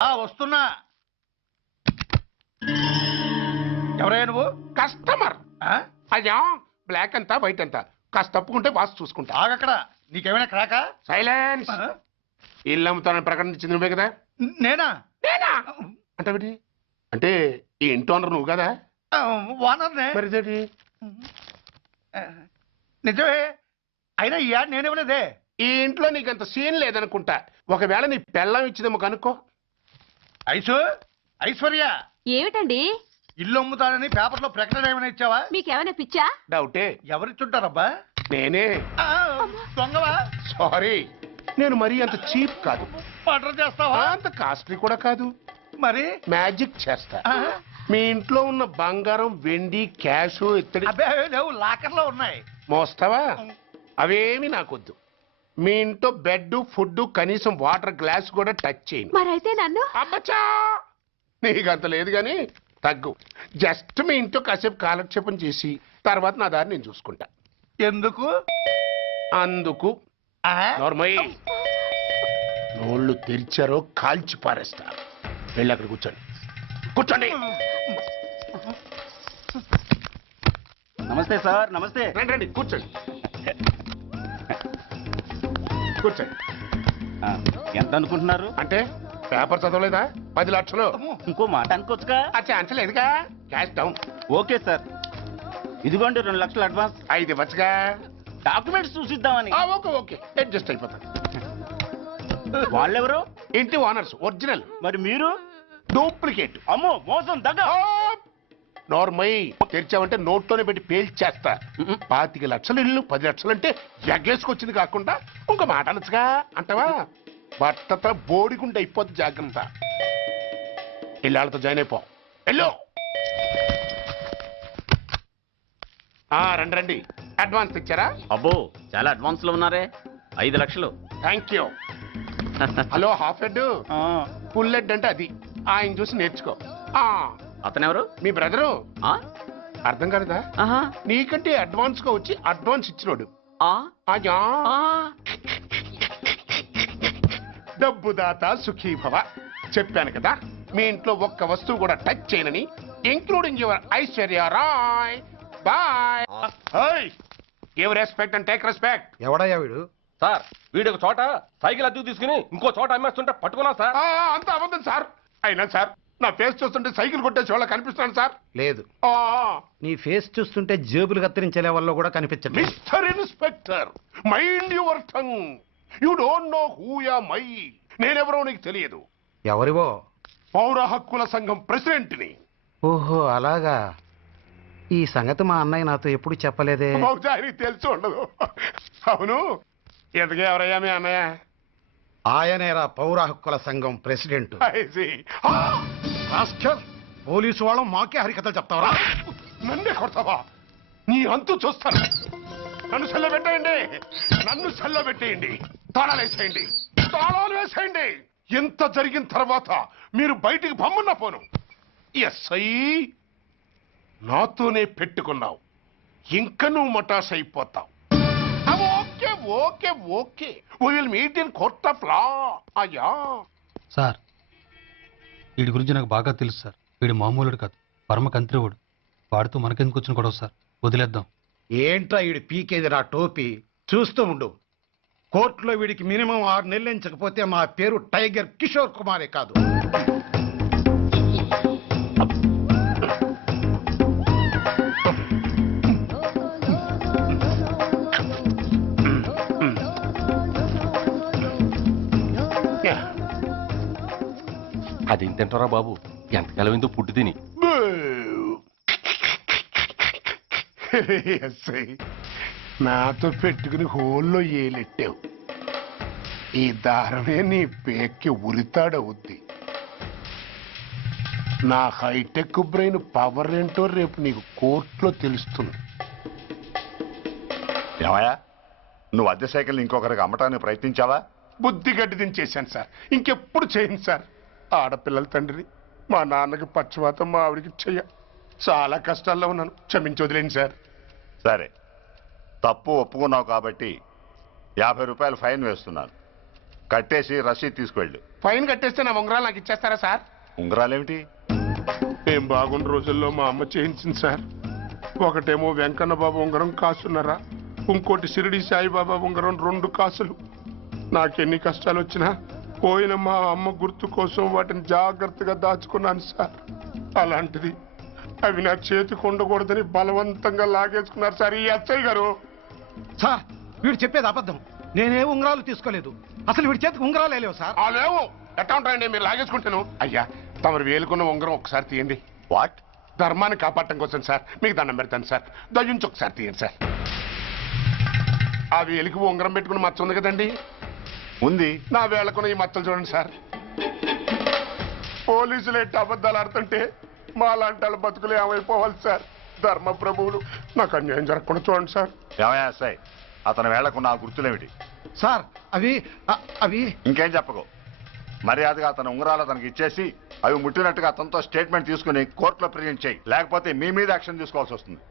వస్తున్నా. ఎవరయ్యా నువ్వు? కస్టమర్. అయ్యా బ్లాక్ అంతా వైట్ అంతా కాస్త తప్పుకుంటే వాసు చూసుకుంటా. ఆగక్కడ. నీకేమైనా క్రాకా? సైలెన్స్. ఇల్లు అమ్ముతానని ప్రకటించింది నువ్వే కదా? నేనా? నేనా అంటే అంటే ఈ ఇంటి ఓనర్ నువ్వు కదా? ఓనర్నే. మరి నిజమే. అయినా ఈ యాడ్ నేనివ్వలేదే. ఈ ఇంట్లో నీకంత సీన్ లేదనుకుంటా. ఒకవేళ నీ పెళ్ళం ఇచ్చిందేమో కనుక్కో. ఐశ్వర్య ఏమిటండి? ఇల్లు అమ్ముతానని పేపర్లో ప్రకటన ఏమైనా ఇచ్చావా? మీకేమైనా పిచ్చా? డౌటే. ఎవరిచ్చుంటారబ్బా? నేనే. దొంగవా? సారీ, నేను మరీ అంత చీప్ కాదు. మర్డర్ చేస్తావా? అంత కాస్ట్లీ కూడా కాదు. మరి మ్యాజిక్ చేస్తా. మీ ఇంట్లో ఉన్న బంగారం, వెండి, క్యాష్, ఇత్తడి లేవు, లాకర్లో ఉన్నాయి. మోస్తావా? అవేమి నాకొద్దు. మీ ఇంట్లో బెడ్, ఫుడ్, కనీసం వాటర్ గ్లాస్ కూడా టచ్ చేయను. మరైతే నన్ను అబ్బచ్చా, నీకంత లేదు గాని తగ్గు. జస్ట్ మీ ఇంట్లో కాసేపు కాలక్షేపం చేసి తర్వాత నా దారి నేను చూసుకుంటా. ఎందుకు? అందుకు. నార్మల్ నోళ్ళు తెరిచారో కాల్చి పారేస్తా. వెళ్ళి అక్కడ కూర్చోండి. కూర్చోండి. నమస్తే సార్. నమస్తే. రండి రండి, కూర్చోండి. కూర్చోండి. ఎంత అనుకుంటున్నారు? అంటే పేపర్ చదవలేదా? 10 లక్షలు. ఇంకో మాట అనుకోవచ్చుగా? ఆ ఛాన్స్ లేదుగా. Cash down. ఓకే సార్, ఇదిగోండి 2 లక్షలు అడ్వాన్స్. 5 ఇవ్వచ్చుగా. డాక్యుమెంట్స్ చూసిద్దామని. ఓకే ఓకే, అడ్జస్ట్ అయిపోతాను. వాళ్ళెవరు? ఇంటి ఓనర్స్. ఒరిజినల్. మరి మీరు? డూప్లికేట్. అమ్మో, మోసం, దగ్గ. నార్మల్ తెరిచావంటే నోట్లోనే పెట్టి పేల్చేస్తా. 25 లక్షలు ఇల్లు, 10 లక్షలు అంటే ఎగ్గేసుకొచ్చింది కాకుండా ఇంకో మాట అనొచ్చుగా అంటావా? బట్టతో బోడిగుంటే అయిపోద్ది. జాగ్రత్త. ఇల్లాళ్ళతో జాయిన్ అయిపో. వెళ్ళు. రండి రండి. అడ్వాన్స్ ఇచ్చారా? అబ్బో, చాలా అడ్వాన్స్ లో ఉన్నారే. 5 లక్షలు. Thank you. Hello, half head, full head అంటే అది. ఆయన చూసి నేర్చుకో. అతనెవరు? మీ బ్రదరు. అర్థం కాలేదా? నీకంటే అడ్వాన్స్ గా వచ్చి అడ్వాన్స్ ఇచ్చినోడు. డబ్బు దాత సుఖీభవ. చెప్పాను కదా, మీ ఇంట్లో ఒక్క వస్తువు కూడా టచ్ చేయనని, including your Aishwarya Rai. Bye. Give respect and take respect. ఎవడయ్యా వీడు? సార్, వీడు ఒక చోట సైకిల్ అద్దెకు తీసుకుని ఇంకో చోట అమ్మేస్తుంటే పట్టుకున్నా సార్. అంత అబద్ధం సార్. అయినా సార్, నా ఫేస్ చూస్తుంటే సైకిల్ కొట్టేసి వాళ్ళ కనిపిస్తున్నాను సార్. లేదు, నీ ఫేస్ చూస్తుంటే జేబులు కత్తిరించే లెవెల్లో కూడా కనిపించదు. Mister inspector, mind your tongue. You don't know who am I. నేనెవరో నీకు తెలియదు. ఎవరివో? పౌర హక్కుల సంఘం ప్రెసిడెంట్ని. ఓహో, అలాగా. ఈ సంగతి మా అన్నయ్య నాతో ఎప్పుడు చెప్పలేదే. బహుశా ఆయనకి తెలిసి ఉండదు. అవును, ఎందుకు ఎవరయ్యా మీ అన్నయ్య? ఆయనేరా పౌర హక్కుల సంఘం ప్రెసిడెంట్. పోలీసు వాళ్ళం మాకే హరికథలు చెప్తావరా? నన్నే కొడతావా? నీ అంతు చూస్తాను. నన్ను సెల్ల పెట్టేయండి. నన్ను సెల్ల పెట్టేయండి. తాళాలు వేసేయండి. తాళాలు వేసేయండి. ఎంత జరిగిన తర్వాత మీరు బయటికి పమ్మున్న పోను. ఎస్ఐ, నాతోనే పెట్టుకున్నావు. ఇంకా నువ్వు మటాస్ అయిపోతావు. Okay okay okay, we will meet in court of law. అయ్యా సార్, వీడి గురించి నాకు బాగా తెలుసు సార్. వీడు మామూలుడు కాదు, పరమ కంత్రివుడు. వాడితో మనకెందుకు వచ్చిన గొడవ సార్? వదిలేద్దాం. ఏంట్రా వీడి పీకేది నా టోపీ? చూస్తూ ఉండు. కోర్టులో వీడికి మినిమం 6 నెలలు ఎంచకపోతే మా పేరు టైగర్ కిషోర్ కుమారే కాదు. అది తింటారా బాబు? ఎంతకాలం ఏందో పుట్టి తిని. నాతో పెట్టుకుని హోల్లో ఏలెట్టావు. ఈ దారమే నీ పేక్కి ఉరితాడవుద్ది. నా హైటెక్ బ్రెయిన్ పవర్ ఏంటో రేపు నీకు కోర్టులో తెలుస్తుంది. ఏమయ్యా, నువ్వు అద్దె సైకిల్ ఇంకొకరికి అమ్మటానికి ప్రయత్నించావా? బుద్ధి గడ్డి దించేశాను సార్. ఇంకెప్పుడు చేయను సార్. ఆడపిల్లల తండ్రి, మా నాన్నకి పక్షవాతం, మా ఆవిడికి చెయ్య. చాలా కష్టాల్లో ఉన్నాను. క్షమించి వదిలేండి సార్. సరే, తప్పు ఒప్పుకున్నావు కాబట్టి 50 రూపాయలు ఫైన్ వేస్తున్నాను. కట్టేసి రసీదు తీసుకువెళ్ళు. ఫైన్ కట్టేస్తే నా ఉంగరాలు నాకు ఇచ్చేస్తారా సార్? ఉంగరాలేమిటి? ఏం బాగున్న రోజుల్లో మా అమ్మ చేయించింది సార్. ఒకటేమో వెంకన్న బాబు ఉంగరం కాసున్నరా, ఇంకోటి షిరిడి సాయిబాబా ఉంగరం 2 కాసులు. నాకెన్ని కష్టాలు వచ్చినా పోయిన మా అమ్మ గుర్తు కోసం వాటిని జాగ్రత్తగా దాచుకున్నాను సార్. అలాంటిది అవి నా చేతికి ఉండకూడదని బలవంతంగా లాగేసుకున్నారు సార్ ఈ ఎస్ఐ గారు. సార్ వీడు చెప్పేది అబద్ధం. నేనే ఉంగరాలు తీసుకోలేదు. అసలు వీడి చేతికి ఉంగరాలే లేవు సార్. లేవు. ఎట్టా ఉంటాయండి మీరు లాగేసుకుంటాను. అయ్యా తమరు వేలుకున్న ఉంగరం ఒకసారి తీయండి. వాట్? ధర్మాన్ని కాపాడటం కోసం సార్, మీకు దండం పెడతాను సార్. దయ్యుంచి ఒకసారి తీయండి సార్. ఆ వేలికి ఉంగరం పెట్టుకుని మచ్చ ఉంది కదండి, ఉంది. నా వేళకున్న ఈ మచ్చలు చూడండి సార్. పోలీసులు ఎట్టి అబద్ధాలు ఆడుతుంటే మా లాంటి వాళ్ళ బతుకులు ఏమైపోవాలి సార్. ధర్మ ప్రభువులు నాకు అన్యాయం జరగకుండా చూడండి సార్. ఏమయ్యా సాయి, అతని వేళ్లకున్న ఆ గుర్తులేమిటి? సార్ అవి ఇంకేం చెప్పకు. మర్యాదగా అతని ఉంగరాలు అతనికి ఇచ్చేసి అవి ముట్టినట్టుగా అతనితో స్టేట్మెంట్ తీసుకుని కోర్టులో ప్రెజెంట్ చేయి. లేకపోతే మీ మీద యాక్షన్ తీసుకోవాల్సి వస్తుంది.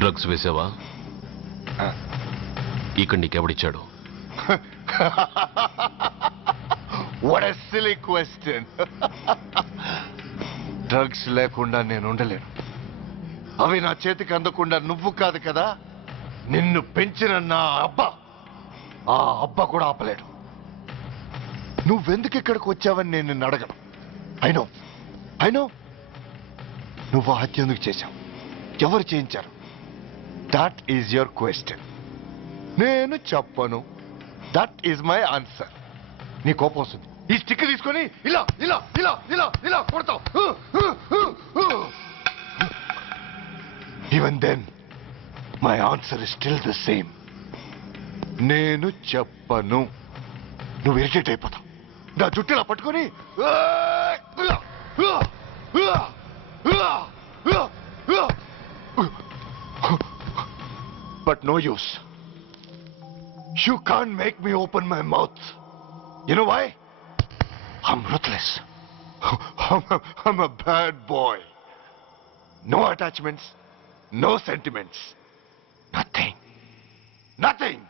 డ్రగ్స్ వేసావా? ఇక్కడ నీకెవడిచ్చాడు? What a silly question. Drugs లేకుండా నేను ఉండలేను. అవి నా చేతికి అందకుండా నువ్వు కాదు కదా, నిన్ను పెంచిన నా అబ్బా, ఆ అబ్బా కూడా ఆపలేడు. నువ్వెందుకు ఇక్కడికి వచ్చావని నేను నిన్ను అడగను. అయినో నువ్వు హత్య ఎందుకు చేశావు, ఎవరు చేయించారు? That is your question. నేను చెప్పను. That is my answer. నీ కోపం వస్తుంది, ఈ స్టిక్ తీసుకొని ఇలా ఇలా ఇలా ఇలా ఇలా కొడతావు. Even then my answer is still the same. నేను చెప్పను. నువ్వు ఇరిటేట్ అయిపోతావు. నా జుట్టిలా పట్టుకొని but no use. You can't make me open my mouth. You know why? I'm ruthless. I'm a bad boy. No attachments, no sentiments. Nothing. Nothing.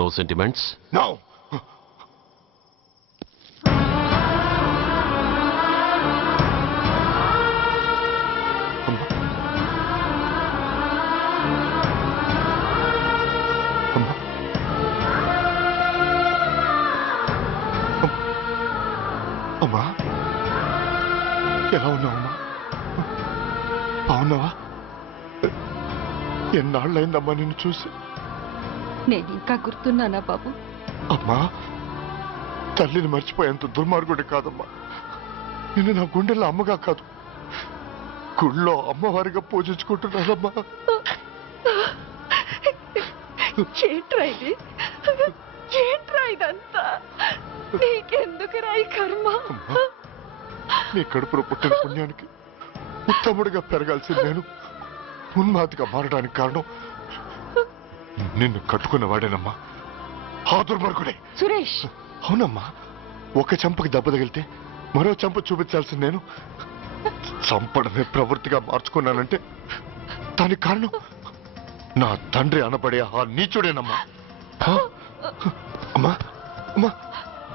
No sentiments? No. అమ్మా, ఎలా ఉన్నావమ్మా? బాగున్నావా? ఎన్నాళ్ళైందమ్మా నిన్ను చూసి? నేను ఇంకా గుర్తున్నానా బాబు? అమ్మా, తల్లిని మర్చిపోయేంత దుర్మార్గుడి కాదమ్మా. నిన్ను నా గుండెల్లో అమ్మగా కాదు, గుళ్ళో అమ్మవారిగా పూజించుకుంటున్నానమ్మా. ఏంట్రా ఇదంతా? నీకెందుకు రాయి కర్మ? నీ కడుపులో పుట్టిన పుణ్యానికి ఉత్తముడిగా పెరగాల్సింది నేను ఉన్మాదిగా మారడానికి కారణం నిన్ను కట్టుకున్న వాడేనమ్మా, ఆ దుర్మార్గుడే సురేష్. అవునమ్మా, ఒక చంపకి దెబ్బ తగిలితే మరో చంప చూపించాల్సింది నేను చంపడమే ప్రవృత్తిగా మార్చుకున్నానంటే దానికి కారణం నా తండ్రి అనబడే ఆ నీచుడేనమ్మా. అమ్మా అమ్మా,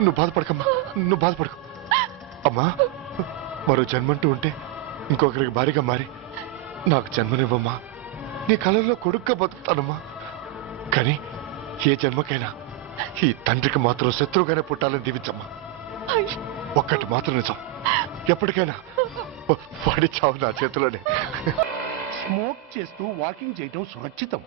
నువ్వు బాధపడకమ్మా, నువ్వు బాధపడకు అమ్మా. మరో జన్మంటూ ఉంటే ఇంకొకరికి భారీగా మారి నాకు జన్మనివ్వమ్మా. నీ కళల్లో కొడుగ్గా బతుకుతానమ్మా. కానీ ఏ జన్మకైనా ఈ తండ్రికి మాత్రం శత్రువుగానే పుట్టాలని దీవించమ్మా. ఒక్కటి మాత్రం నిజం, ఎప్పటికైనా వాడి చావు నా చేతిలోనే. స్మోక్ చేస్తూ వాకింగ్ చేయటం సురక్షితం.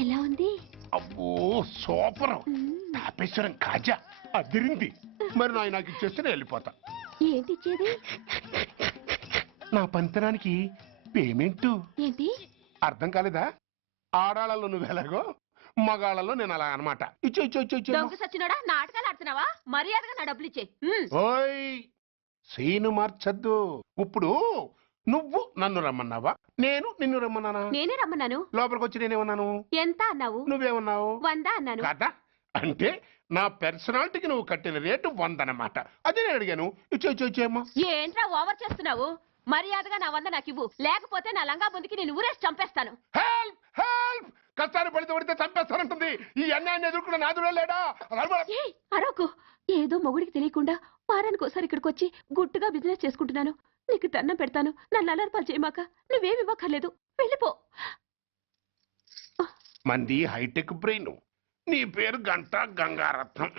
ఎలా ఉంది? అబ్బో సూపర్. తాపేశ్వరం కాజా అదిరింది. మరి నాకు ఇచ్చేస్తే నేను వెళ్ళిపోతా. ఏంటి ఇచ్చేది? నా పంతనానికి పేమెంట్. ఏంటి అర్థం కాలేదా? ఆడాళ్ళలో నువ్వు ఎలాగో మగాళ్ళలో నేను అలా అనమాట. ఇచ్చో ఇచ్చో ఇచ్చో ఇచ్చో. దొంగ సచ్చినోడా, నాటకాలు ఆడుతున్నావా? మర్యాదగా నా డబ్బులు ఇచ్చే. ఓయ్ సీను మార్చద్దు. ఇప్పుడు నువ్వు నన్ను రమ్మన్నావా, నేను నిన్ను రమ్మన్నానా? నేనే రమ్మన్నాను. లోపలికి వచ్చి నేనేమన్నాను? ఎంత అన్నావు? నువ్వేమన్నావు? 100 అన్నాను. కదా అంటే నా పర్సనాలిటీకి నువ్వు కట్టిన రేటు 100 అన్నమాట. అదే నేను అడిగాను. ఇచ్చో ఇచ్చో ఇచ్చేమ్మా. ఏంట్రా ఓవర్ చేస్తున్నావు? మర్యాదగా నా 100 నాకు ఇవ్వు, లేకపోతే నా లంగా బొందికి నేను ఊరేసి చంపేస్తాను. Help help. కష్టాన్ని పడితే చంపేస్తానంటుంది. ఈ అన్యాయాన్ని ఎదుర్కొన్న నాదుడే లేడా? ఏయ్, అరవకు. ఏదో మొగుడికి తెలియకుండా వారానికి ఒకసారి ఇక్కడికి వచ్చి గుట్టుగా బిజినెస్ చేసుకుంటున్నాను. నీకు దండం పెడతాను, నన్ను అలర్పాలు చేయమాక. నువ్వేమి ఇవ్వక్కర్లేదు, వెళ్ళిపో. మంది హైటెక్ బ్రెయిన్. నీ పేరు గంట గంగారత్నం,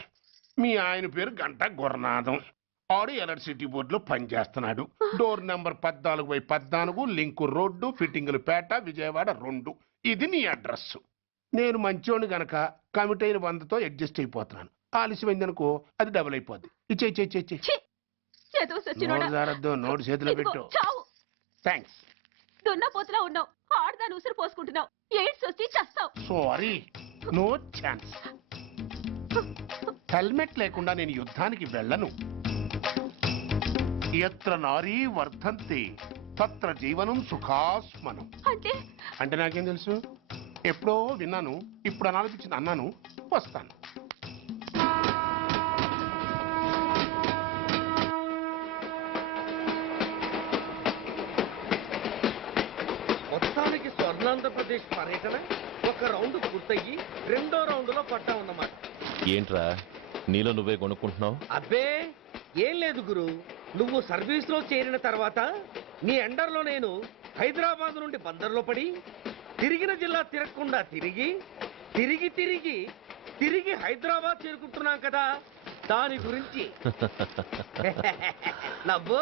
మీ ఆయన పేరు గంట గురునాథం. ఆడు ఎలక్ట్రిసిటీ బోర్డులో పనిచేస్తున్నాడు. డోర్ నెంబర్ 14/14, లింకు రోడ్డు, ఫిట్టింగులు పేట, విజయవాడ 2. ఇది నీ అడ్రస్. నేను మంచోని గనక కమిట్ అయిన 100తో అడ్జస్ట్ అయిపోతున్నాను. ఆలస్యమైందనుకో అది డబుల్ అయిపోద్ది. ఇచ్చే ఇచ్చే ఇచ్చే ఇచ్చే. ఛీ! చేతులు సచ్చినోడా. నోరు జారద్దు, నోటు చేతిలో ఇదిగో, పెట్టు. చావు. థ్యాంక్స్. దున్నపోతులా ఉన్నావు, ఆడదాని ఉసురు పోసుకుంటున్నావు. ఎయిడ్స్ వచ్చి చస్తావు. Sorry, no chance. హెల్మెట్ లేకుండా నేను యుద్ధానికి వెళ్ళను. ఎత్ర నారీ వర్ధంతి తత్ర జీవనం సుఖాస్మనం. అంటే నాకేం తెలుసు? ఎప్పుడో విన్నాను, ఇప్పుడు అనాలనిపించింది అన్నాను. వస్తాను. మొత్తానికి స్వర్ణాంధ్రప్రదేశ్ పర్యటన ఒక రౌండ్ పూర్తయ్యి 2వ రౌండ్ లో పట్టా ఉన్నమాట. ఏంట్రా నీలో నువ్వే కొనుక్కుంటున్నావు? అబ్బే ఏం లేదు గురు, నువ్వు సర్వీస్ లో చేరిన తర్వాత నీ అండర్లో నేను హైదరాబాద్ నుండి బందర్లో పడి తిరిగిన జిల్లా తిరగకుండా తిరిగి తిరిగి తిరిగి తిరిగి హైదరాబాద్ చేరుకుంటున్నాం కదా, దాని గురించి. నవ్వు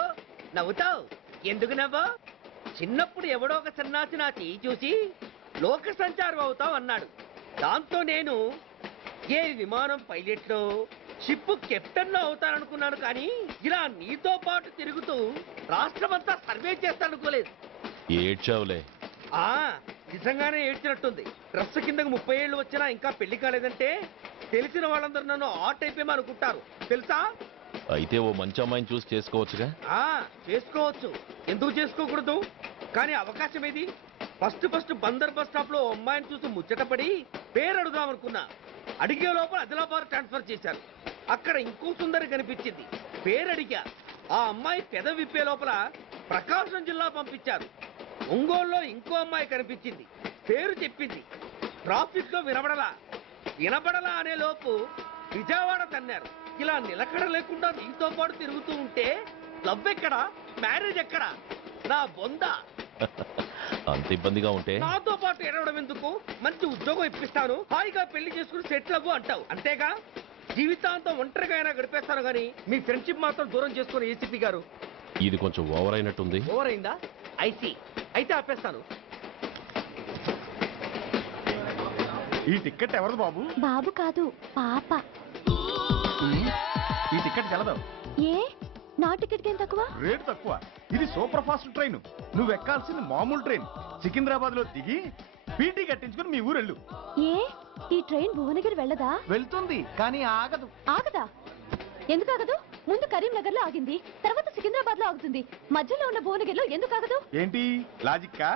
నవ్వుతావు ఎందుకు నవ్వు? చిన్నప్పుడు ఎవడో ఒక సన్నాసి నా చేయి చూసి లోక సంచారం అవుతావు అన్నాడు. దాంతో నేను ఏ విమానం పైలట్లో షిప్ కెప్టెన్ లో అవుతాననుకున్నాను, కానీ ఇలా నీతో పాటు తిరుగుతూ రాష్ట్రమంతా సర్వే చేస్తానుకోలేదు. ఏడ్చావులే. నిజంగానే ఏడ్చినట్టుంది. డ్రెస్ కిందకు 30 ఏళ్ళు వచ్చినా ఇంకా పెళ్లి కాలేదంటే తెలిసిన వాళ్ళందరూ నన్ను ఆర్ట్ అయిపోయి అనుకుంటారు తెలుసా? అయితే ఓ మంచి అమ్మాయిని చూసి చేసుకోవచ్చుగా. చేసుకోవచ్చు, ఎందుకు చేసుకోకూడదు? కానీ అవకాశం ఏది? ఫస్ట్ బందర్ బస్ స్టాప్ లో అమ్మాయిని చూసి ముచ్చటపడి పేరు అడుగుదామనుకున్నా. అడిగే లోపల ఆదిలాబాద్ ట్రాన్స్ఫర్ చేశారు. అక్కడ ఇంకో సుందరి కనిపించింది, పేరు అడిగా. ఆ అమ్మాయి పెద విప్పే లోపల ప్రకాశం జిల్లా పంపించారు. ఒంగోలులో ఇంకో అమ్మాయి కనిపించింది, పేరు చెప్పింది. ట్రాఫిక్ లో వినబడలా అనే లోపు విజయవాడ తన్నారు. ఇలా నిలకడ లేకుండా నీతో పాటు తిరుగుతూ ఉంటే లవ్ ఎక్కడా, మ్యారేజ్ ఎక్కడా? నా బొంద. అంత ఇబ్బందిగా ఉంటే నాతో పాటు ఎడవడం ఎందుకు? మంచి ఉద్యోగం ఇప్పిస్తాను, హాయిగా పెళ్లి చేసుకుని సెటిల్ అవ్వు అంటావు అంతేగా? జీవితాంతం ఒంటరిగా అయినా గడిపేస్తాను, కానీ మీ ఫ్రెండ్షిప్ మాత్రం దూరం చేసుకుని ఏసీపీ గారు. ఇది కొంచెం ఓవర్ అయినట్టుంది. ఓవర్ అయిందా? ఐసీ, అయితే ఆపేస్తాను. ఈ టికెట్ ఎవరిది బాబు? బాబు కాదు, పాప. ఈ టికెట్ తెలదు. ఏ నా టికెట్ ఏం తక్కువ? రేటు తక్కువ. ఇది సూపర్ ఫాస్ట్ ట్రైన్. నువ్వు ఎక్కాల్సింది మామూలు ట్రైన్. సికింద్రాబాద్ లో దిగి పీటీ కట్టించుకుని మీ ఊరెళ్ళు. ఏ ఈ ట్రైన్ భువనగిరి వెళ్ళదా? వెళ్తుంది, కానీ ఆగదు. ఆగదా? ఎందుకు ఆగదు? ముందు కరీంనగర్ లో ఆగింది, తర్వాత సికింద్రాబాద్ లో ఆగుతుంది. మధ్యలో ఉన్న భువనగిరిలో ఎందుకు ఆగదు? ఏంటి లాజిక్కా?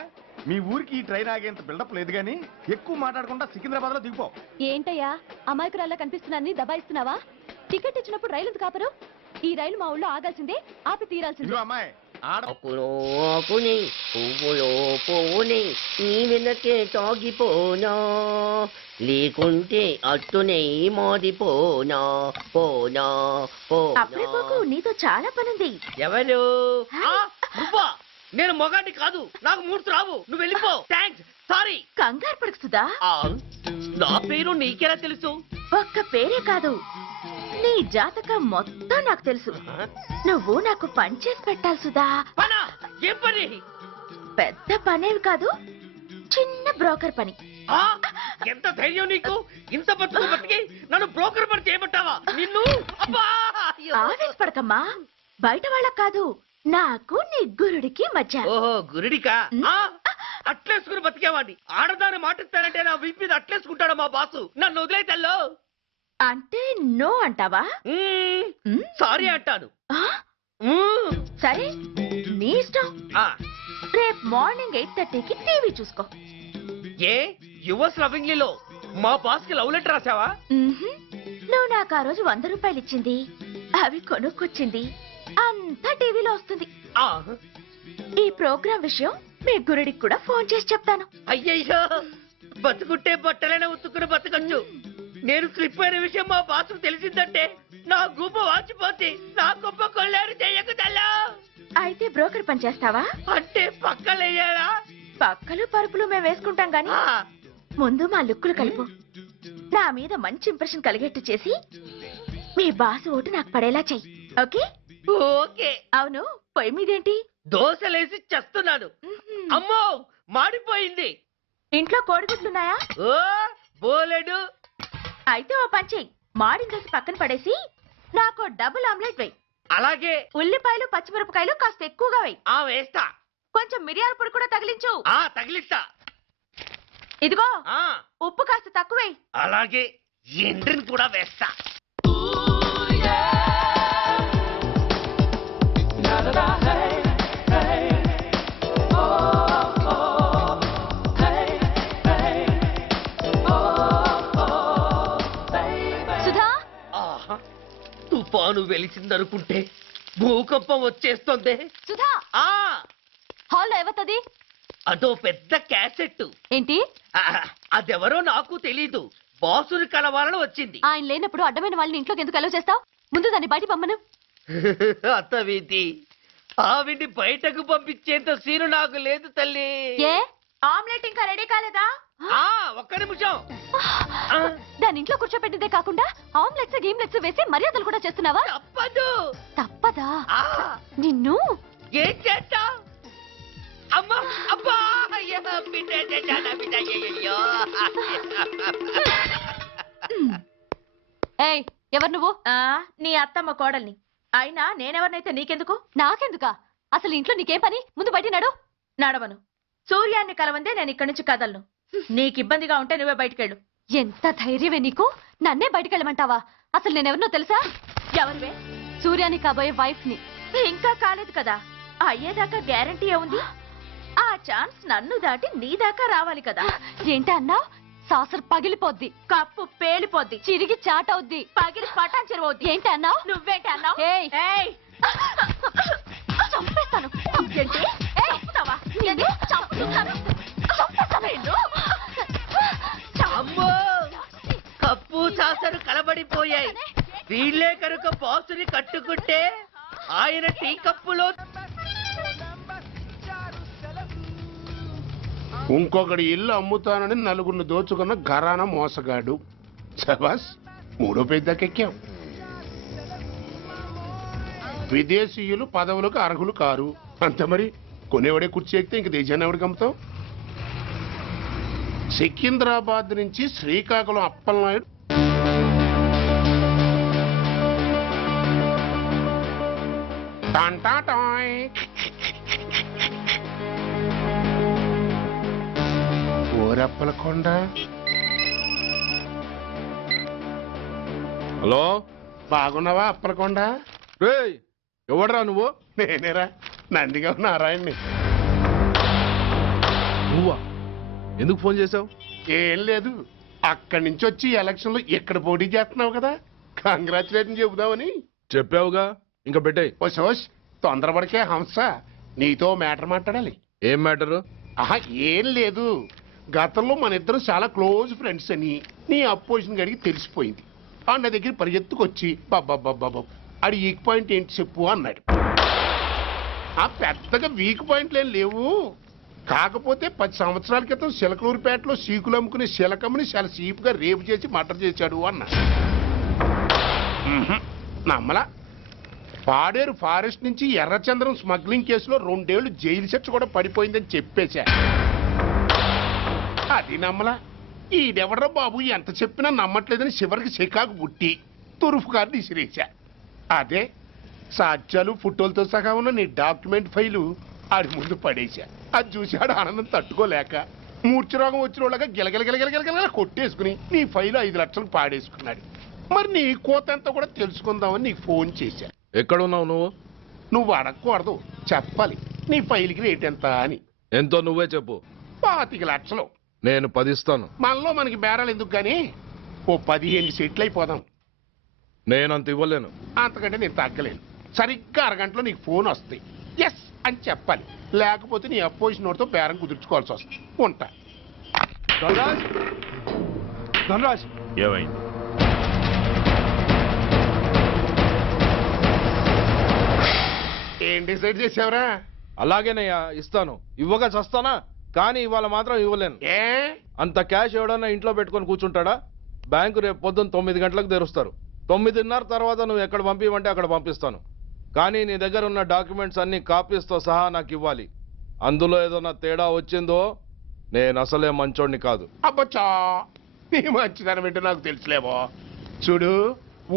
మీ ఊరికి ఈ ట్రైన్ ఆగేంత బిల్డప్ లేదు, గానీ ఎక్కువ మాట్లాడకుండా సికింద్రాబాద్ లో దిగిపో. ఏంటయ్యా అమాయకురాల్లా కనిపిస్తున్నాన్ని దబాయిస్తున్నావా? టికెట్ ఇచ్చినప్పుడు రైలు ఎందుకు ఆపరు? ఈ రైలు మా ఊళ్ళో ఆగాల్సిందే, ఆపి తీరాల్సిందే. అమ్మాయి ఆకుని పువ్వులో పోనే నీ వెనకే తాగిపోనా, లేకుంటే అట్టునే మాడిపోనా పోనా అప్పుడే నీతో చాలా పనుంది. ఎవరు? నువ్వా? నేను మొగాడి కాదు, నాకు మూర్తి రావు. నువ్వు వెళ్ళిపో. Thanks, sorry. కంగారు పడుకుతుందా? నా పేరు నీకెలా తెలుసు? ఒక్క పేరే కాదు, నీ జాతకం మొత్తం నాకు తెలుసు. నువ్వు నాకు పని చేసి పెట్టాలి సుధా. పనా? ఏం పని? పెద్ద పనేవి కాదు, చిన్న బ్రోకర్ పని. ఆ? ఎంత ధైర్యం నీకు? ఇంత బతుకు బతికి నన్ను బ్రోకర్ పని చేయబట్టావా? నిన్ను అబ్బా! అయ్యో. ఆవేశపడకమ్మా, బయట వాళ్ళకి కాదు, నాకు నీ గురుడికి మధ్య. ఓహో గురుడికా? ఆ? అట్లేసుకుని బతికేవాడిని. ఆడదాన్ని మాటిస్తానంటే నా వీపు మీద అట్లేసుకుంటాడు మా బాసు. నన్ను వదిలేతల్లో. అంటే నో అంటావా? సారీ అంటాను. ఆ? సరే, నీ ఇష్టం. రేపు మార్నింగ్ 8:30కి టీవీ చూసుకో. ఏ యువర్స్ లవింగ్లీలో మా బాస్ కి లవ్ లెటర్ రాసావా? నువ్వు నాకు ఆ రోజు 100 రూపాయలు ఇచ్చింది, అవి కొనుక్కొచ్చింది అంతా టీవీలో వస్తుంది. ఈ ప్రోగ్రాం విషయం మీ గురుడికి కూడా ఫోన్ చేసి చెప్తాను. అయ్యయ్యో, బతుకుంటే బట్టలైనా ఉత్తుకుని బతకచ్చు. నేను స్లిప్ అయిన విషయం మా బాసుకు తెలిసిందంటే నా గుబ్బ వాచిపోతే నా గొప్ప కొల్లారు చెయ్యకుదల్లా. అయితే బ్రోకర్ పని చేస్తావా? అంటే పక్కలేయాలా? పక్కలు పరుపులు మేము వేసుకుంటాం గాని ముందు మా లుక్కులు కలుపు. నా మీద మంచి ఇంప్రెషన్ కలిగేట్టు చేసి మీ బాసు ఓటు నాకు పడేలా చెయ్యి. ఓకే? ఓకే. అవును, పొయ్యి మీదేంటి? దోశలేసి చేస్తున్నాను. అమ్మో, మాడిపోయింది. ఇంట్లో కోడిగుడ్లున్నాయా? ఓ బోలెడు. అయితే ఓ పని చెయ్యి, మాడిన దోశ పక్కన పడేసి నాకు డబుల్ ఆమ్లెట్ వేయి. అలాగే. ఉల్లిపాయలు పచ్చిమిరపకాయలు కాస్త ఎక్కువగా వేయి. వేస్తా. కొంచెం మిరియాల పొడి కూడా తగిలించు. తగిలిస్తా. ఇదిగో ఉప్పు కాస్త తక్కువే. అలాగే. ఎండ్రిని కూడా వేస్తా. సుధా, తుఫాను వెలిసిందనుకుంటే భూకంపం వచ్చేస్తుంది. సుధా, హాల్లో ఏవతది? అదో పెద్ద క్యాసెట్. ఏంటి? అదెవరో నాకు తెలీదు. బాసుని కలవాలని వచ్చింది. ఆయన లేనప్పుడు అడ్డమైన వాళ్ళని ఇంట్లోకి ఎందుకు అలౌ చేస్తావు? ముందు దాన్ని బయట పంపను. అత్తవీతి, ఆవిడ్ని బయటకు పంపించేంత సీను నాకు లేదు తల్లి. ఏ ఆమ్లెట్ ఇంకా రెడీ కాలేదా? ఒక్క నిమిషం. దాని ఇంట్లో కూర్చోబెట్టిందే కాకుండా ఆమ్లెట్స్ గేమ్లెట్స్ వేసి మర్యాదలు కూడా చేస్తున్నావా? తప్పదు. తప్పదా? నిన్ను ఏం చేస్తా? అమ్మా, అబ్బా, అయ్యో, బిడ్డ, బిడ్డ, అయ్యయ్యో. ఏయ్, ఎవరు నువ్వు? నీ అత్తమ్మ కోడల్ని. అయినా నేనెవరినైతే నీకెందుకు? నాకెందుకా? అసలు ఇంట్లో నీకేం పని? ముందు బయట నడు. నడవను. సూర్యాన్ని కలవందే నేను ఇక్కడి నుంచి కదలను. నీకు ఇబ్బందిగా ఉంటే నువ్వే బయటకెళ్ళు. ఎంత ధైర్యమే నీకు? నన్నే బయటకెళ్ళమంటావా? అసలు నేనెవరినో తెలుసా? ఎవరివే? సూర్యాన్ని కాబోయే వైఫ్ ని. ఇంకా కాలేదు కదా, అయ్యేదాకా గ్యారంటీ ఏముంది? ఆ ఛాన్స్ నన్ను దాటి నీ దాకా రావాలి కదా. ఏంటి అన్నా? సాసర్ పగిలిపోద్ది, కప్పు పేలిపోద్ది, చిరిగి చాటవుద్ది, పగిలి పటాన్ చెరువవుద్ది. ఏంటి అన్నా? నువ్వేంటి అన్నావు? చంపేస్తాను. ఏంటి? అమ్మో, కప్పు సాసరు కలబడిపోయాయి. వీళ్ళే కనుక బాసుని కట్టుకుంటే ఆయన టీ కప్పులో ఇంకొకటి ఇల్లు అమ్ముతానని నలుగురిని దోచుకున్న ఘరాన మోసగాడు. శబాస్, 3వ పెద్దకెక్కాం. విదేశీయులు పదవులకు అర్హులు కారు అంతే మరి. కొనేవాడే కుర్చీ ఎక్కితే ఇంక దేశాన్ని ఎవడికి అమ్ముతావు? సికింద్రాబాద్ నుంచి శ్రీకాకుళం అప్పలనాయుడు ఓరప్పలకొండ. హలో, బాగున్నావా అప్పలకొండ? ఎవడరా నువ్వు? నేనేరా, నందిగా నారాయణ్ని. నువ్వా? ఎందుకు ఫోన్ చేసావు? ఏం లేదు, అక్కడి నుంచి వచ్చి ఎలక్షన్ లో ఇక్కడ పోటీ చేస్తున్నావు కదా, కంగ్రాచులేషన్ చెబుదామని. చెప్పావుగా, ఇంకా పెట్టాయి. ఓ సోష్, తొందరపడికే హంస, నీతో మ్యాటర్ మాట్లాడాలి. ఏం మ్యాటరు? ఆహా, ఏం లేదు. గతంలో మన ఇద్దరం చాలా క్లోజ్ ఫ్రెండ్స్ అని నీ అపోజిషన్ గడికి తెలిసిపోయింది. ఆ నా దగ్గర పరిగెత్తుకొచ్చి బాబా అడి వీక్ పాయింట్ ఏంటి చెప్పు అన్నాడు. ఆ పెద్దగా వీక్ పాయింట్లు ఏం లేవు, కాకపోతే 10 సంవత్సరాల క్రితం సిలకలూరుపేటలో సీకులు అమ్ముకునే శిలకమ్మని చాలా సీపుగా రేపు చేసి మర్డర్ చేశాడు అన్నాడు. నమ్మలా. పాడేరు ఫారెస్ట్ నుంచి ఎర్రచంద్రం స్మగ్లింగ్ కేసులో 2 ఏళ్లు జైలు శిక్ష కూడా పడిపోయిందని చెప్పేశా. అది నమ్మలా. ఈడెవడ్రా బాబు ఎంత చెప్పినా నమ్మట్లేదని చివరికి చికాకు పుట్టి తురుపు కార్డు ఇసిరేశా. అదే సాక్ష్యాలు ఫోటోలతో సహా ఉన్న నీ డాక్యుమెంట్ ఫైలు ఆడి ముందు పడేశా. అది చూశాడు ఆనందం తట్టుకోలేక మూర్ఛరోగం వచ్చిన వాళ్ళగా గిలగిలగిలగిలగిలగిల కొట్టేసుకుని నీ ఫైలు 5 లక్షలకు పాడేసుకున్నాడు. మరి నీ కోతంతా కూడా తెలుసుకుందామని నీకు ఫోన్ చేశా. ఎక్కడున్నావు నువ్వు? నువ్వు అడగకూడదు, చెప్పాలి. నీ ఫైల్కి రేట్ ఎంత అని. ఎంతో నువ్వే చెప్పు. 25 లక్షలు. నేను 10 ఇస్తాను. మనలో మనకి బేరాలు ఎందుకు గానీ ఓ 15 సెట్లు అయిపోదాం. నేనంత ఇవ్వలేను. అంతకంటే నేను తగ్గలేను. సరిగ్గా అరగంటలో నీకు ఫోన్ వస్తాయి. ఎస్ అని చెప్పాలి, లేకపోతే నీ అపోజిషన్ వాడితో బేరం కుదుర్చుకోవాల్సి వస్తుంది. ఉంటా. ధనరాజ్ ఏమైంది? ఏం డిసైడ్ చేసావురా? అలాగేనయ్యా, ఇస్తాను. ఇవ్వగా చస్తానా, కానీ ఇవాళ మాత్రం ఇవ్వలేను. ఏ అంత క్యాష్ ఎవడన్నా ఇంట్లో పెట్టుకొని కూర్చుంటాడా? బ్యాంకు రేపు పొద్దున్న 9 గంటలకు తెరుస్తారు. 9:30 తర్వాత నువ్వు ఎక్కడ పంపించమంటే అక్కడ పంపిస్తాను. కానీ నీ దగ్గర ఉన్న డాక్యుమెంట్స్ అన్ని కాపీస్తో సహా నాకు ఇవ్వాలి. అందులో ఏదైనా తేడా వచ్చిందో నేను అసలే మంచోడిని కాదు. అబ్బచ్చా, నీ మంచిదనం ఏంటో నాకు తెలుసులేవో. చూడు,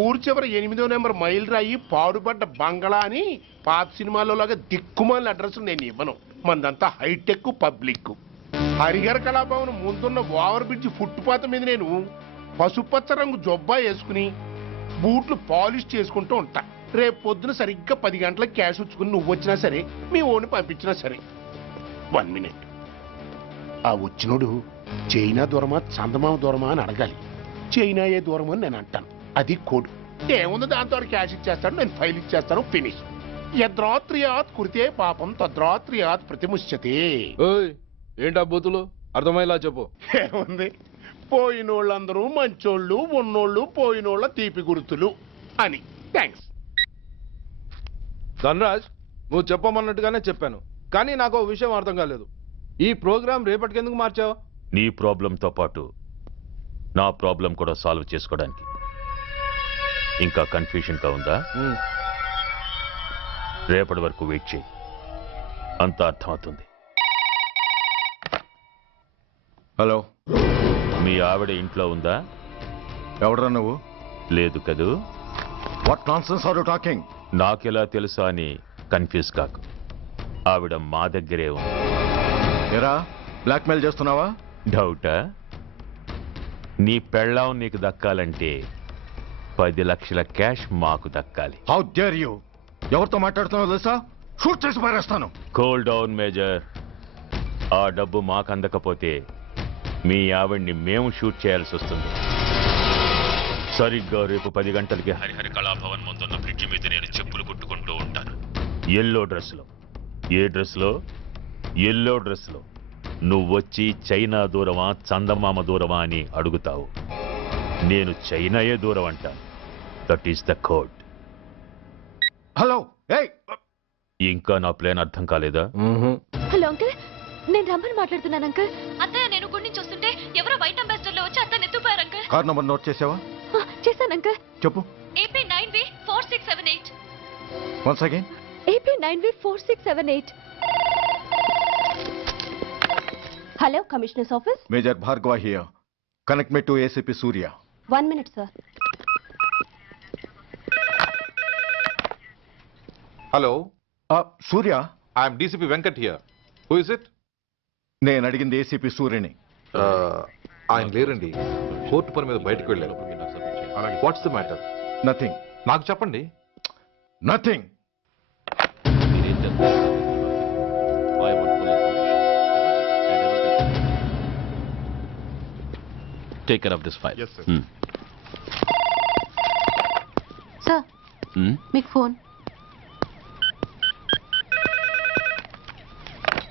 ఊరు చివర 8వ నెంబర్ మైల్ రాయి పాడుపడ్డ బంగళా అని పాత సినిమాలో లాగా దిక్కుమాల అడ్రస్ నేను ఇవ్వను. మందంతా హైటెక్ పబ్లిక్. హరిహర కళాభవన్ ముందున్న ఓవర్ బ్రిడ్జ్ ఫుట్పాత్ మీద నేను పసుపచ్చ రంగు జొబ్బా వేసుకుని బూట్లు పాలిష్ చేసుకుంటూ ఉంటా. రేపు పొద్దున సరిగ్గా 10 గంటలకు క్యాష్ వచ్చుకుని నువ్వు వచ్చినా సరే, మీ ఓన్ని పంపించినా సరే. 1 మినిట్. ఆ వచ్చినోడు చైనా దూరమా చందమామ దూరమా అని అడగాలి. చైనా ఏ దూరం అని నేను అంటాను. అది కోడ్. ఏముంది, దాంతో క్యాష్ ఇచ్చేస్తాడు, నేను ఫైల్ ఇచ్చేస్తాను, ఫినిష్. యద్రాత్రియాత్ కురితే పాపం తద్రాత్రియాత్ ప్రతిముష్యతే. ఏంటా బూతులు? అర్థమయ్యేలా చెప్పు. ఏముంది, పోయినోళ్ళందరూ మంచోళ్ళు, ఉన్నోళ్ళు పోయినోళ్ళ తీపి గుర్తులు అని. థ్యాంక్స్. ధనరాజ్, నువ్వు చెప్పమన్నట్టుగానే చెప్పాను, కానీ నాకు ఓ విషయం అర్థం కాలేదు. ఈ ప్రోగ్రాం రేపటికి ఎందుకు మార్చావు? నీ ప్రాబ్లంతో పాటు నా ప్రాబ్లం కూడా సాల్వ్ చేసుకోవడానికి. ఇంకా కన్ఫ్యూషన్గా ఉందా? రేపటి వరకు వెయిట్ చేయి, అంత అర్థమవుతుంది. హలో, మీ ఆవిడ ఇంట్లో ఉందా? ఎవడరా నువ్వు? లేదు కదూ. What nonsense are you talking? నాకెలా తెలుసా అని కన్ఫ్యూజ్ కాకు. ఆవిడ మా దగ్గరే ఉంది. ఎరా, బ్లాక్మెయిల్ చేస్తున్నావా? డౌటా? నీ పెళ్ళాం నీకు దక్కాలంటే 10 లక్షల క్యాష్ మాకు దక్కాలి. How dare you! ఎవరితో మాట్లాడుతున్నావు తెలుసా? షూట్ చేసి పారేస్తాను. Cool down major. ఆ డబ్బు మాకు అందకపోతే మీ ఆవిడ్ని మేము షూట్ చేయాల్సి వస్తుంది. సరిగ్గా రేపు 10 గంటలకి హరిహర కళాభవన్ ముందున్న బ్రిడ్జి మీద నేను చెప్పులు కుట్టుకుంటూ ఉంటాను. ఎల్లో డ్రెస్లో. ఏ డ్రెస్లో? ఎల్లో డ్రెస్లో. నువ్వొచ్చి చైనా దూరమా చందమామ దూరమా అని అడుగుతావు. నేను చైనాయే దూరం అంటా. That is the code. Hello, ఇంకా నా ప్లాన్ అర్థం కాలేదా? హలో అంకుల్, నేను రమ్మని మాట్లాడుతున్నాను అంకుల్. అత్తయ్య, నేను గుడి నుంచి వస్తుంటే ఎవరో వైట్ అంబాసిడర్ లో వచ్చి అత్తయ్య ఎత్తుపోయారు అంకుల్. కార్ నంబర్ నోట్ చేసావా? చేశాను అంకుల్. చెప్పు. AP9V4678. Once again. AP9V4678. Hello, commissioners office. Major Bhargava here. Connect me to ACP Surya. 1 minute sir. Hello, Surya. I'm DCP Venkat here. Who is it? నేను అడిగింది ACP సూర్యని. ఆయన లేరండి, కోర్టు పని మీద బయటకు వెళ్ళారు. What's the matter? నథింగ్. నాకు చెప్పండి. Nothing. Take care of this file. Yes, sir. Sir, మీకు phone.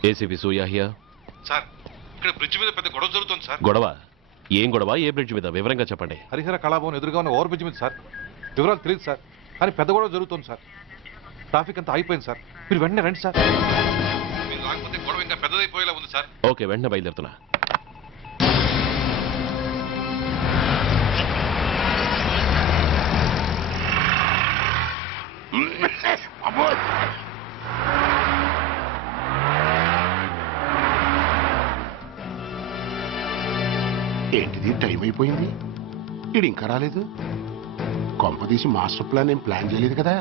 ACP Surya here. Sir, ఇక్కడ బ్రిడ్జ్ మీద పెద్ద గొడవ జరుగుతుంది సార్. గొడవ? ఏం గొడవ? ఏ బ్రిడ్జ్ మీద? వివరంగా చెప్పండి. హరిహర కళాభవన్ ఎదురుగా ఉన్న ఓవర్ బ్రిడ్జ్ మీద సార్. వివరాలు తెలియదు సార్, కానీ పెద్ద గొడవ జరుగుతుంది సార్. ట్రాఫిక్ అంతా అయిపోయింది సార్. మీరు వెంటనే రండి సార్. మీరు రాకపోతే గొడవ ఇంకా పెద్దదైపోయేలా ఉంది సార్. ఓకే, వెంటనే బయలుదేరుతున్నా. అబ్బో! ఏంటిది టైం అయిపోయింది ఇడు ఇంకా రాలేదు కొంపదీసి మాస్టర్ ప్లాన్ ఏం ప్లాన్ చేయలేదు కదా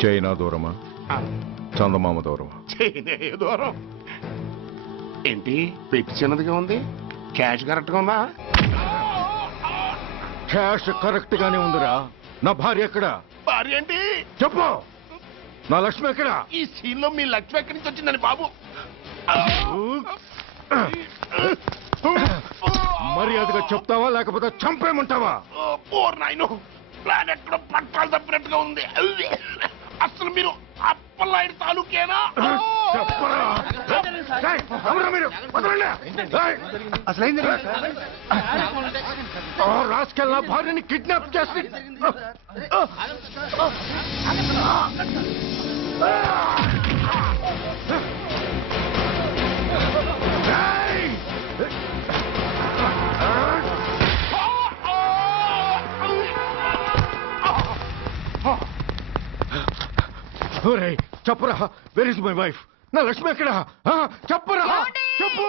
చైనా దూరమా చందమామ దూరమా చైనా దూరం ఏంటి పెట్టి చిన్నదిగా ఉంది క్యాష్ కరెక్ట్గా ఉందా క్యాష్ కరెక్ట్ గానే ఉందిరా నా భార్య ఎక్కడ భార్య ఏంటి చెప్పు నా లక్ష్మి ఎక్కడ ఈ సీన్ లో మీ లక్ష్మి ఎక్కడి నుంచి వచ్చిందని బాబు మర్యాదగా చెప్తావా లేకపోతే చంపేమంటావా పోర్ నాయను ప్లాన్ ఎక్కడ పట్టాలు తప్పినట్టుగా ఉంది అసలు మీరు అప్పలాంటి తాలూకేనా చెప్పరా ఏయ్, ఎవరా మీరు? వదలండి. ఏయ్. ఓ రాస్కెల్ నా భార్యని కిడ్నాప్ చేసి ఏయ్. ఒరేయ్, చెప్పరా వెర్ ఇస్ మై వైఫ్ నా లక్ష్మి ఎక్కడ చెప్పరా చెప్పు